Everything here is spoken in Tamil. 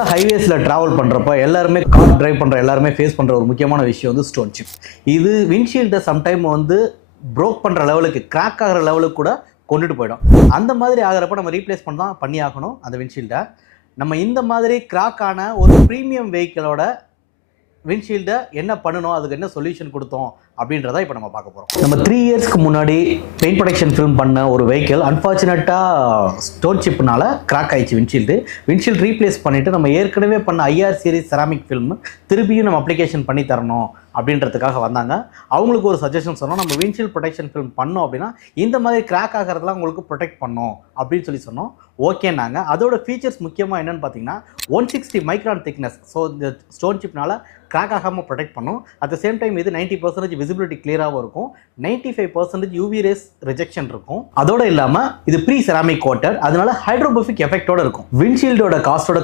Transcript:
நார்மலாக ஹைவேஸில் ட்ராவல் பண்ணுறப்ப எல்லாருமே கார் டிரைவ் பண்ணுற எல்லாருமே ஃபேஸ் பண்ணுற ஒரு முக்கியமான விஷயம் வந்து ஸ்டோன் சிப். இது விண்ட்ஷீல்டை சம்டைம் வந்து ப்ரோக் பண்ணுற லெவலுக்கு, கிராக் ஆகிற லெவலுக்கு கூட கொண்டுட்டு போயிடும். அந்த மாதிரி ஆகிறப்ப நம்ம ரீப்ளேஸ் பண்ணி ஆகணும் அந்த விண்ட்ஷீல்டை. நம்ம இந்த மாதிரி கிராக் ஆன ஒரு ப்ரீமியம் வெஹிக்கிளோட விண்ட்ஷீல்டை என்ன பண்ணணும், அதுக்கு என்ன சொல்யூஷன் கொடுத்தோம் அப்படின்றத இப்போ நம்ம பார்க்க போகிறோம். நம்ம 3 இயர்ஸ்க்கு முன்னாடி பெயிண்ட் ப்ரொடெக்ஷன் ஃபில்ம் பண்ண ஒரு வெஹிக்கிள் அன்ஃபார்ச்சுனேட்டாக ஸ்டோன் சிப்னால கிராக் ஆயிடுச்சு. விண்ட்ஷீல்டு ரீப்ளேஸ் பண்ணிவிட்டு நம்ம ஏற்கனவே பண்ண ஐஆர் சீரிஸ் செராமிக் ஃபில்ம் திருப்பியும் நம்ம அப்ளிகேஷன் பண்ணி தரணும் அப்படின்றதுக்காக வந்தாங்க. அவங்களுக்கு ஒரு சஜஷன் சொன்னோம், நம்ம விண்ட்ஷீல்டு ப்ரொடெக்ஷன் ஃபில்ம் பண்ணோம் அப்படின்னா இந்த மாதிரி கிராக் ஆகிறதுலாம் உங்களுக்கு ப்ரொடெக்ட் பண்ணோம் அப்படின்னு சொன்னோம். ஓகேனாங்க. அதோட ஃபீச்சர்ஸ் முக்கியமாக என்னென்னு பார்த்தீங்கன்னா 160 மைக்ரான் திக்னஸ். ஸோ இந்த ஸ்டோன் சிப்னால கிராக் ஆகாமல் ப்ரொடெக்ட் பண்ணும். அட் த சேம் டைம் இது 90% விசிபிலிட்டி கிளியராகவும் இருக்கும், 95% யூவி ரேஸ் ரிஜெக்ஷன் இருக்கும். அதோட இல்லாமல் இது ப்ரீ செராமிக் கோட்டட், அதனால ஹைட்ரோபோபிக் எஃபெக்டோட இருக்கும். விண்ட்ஷீல்டோட காஸ்டோட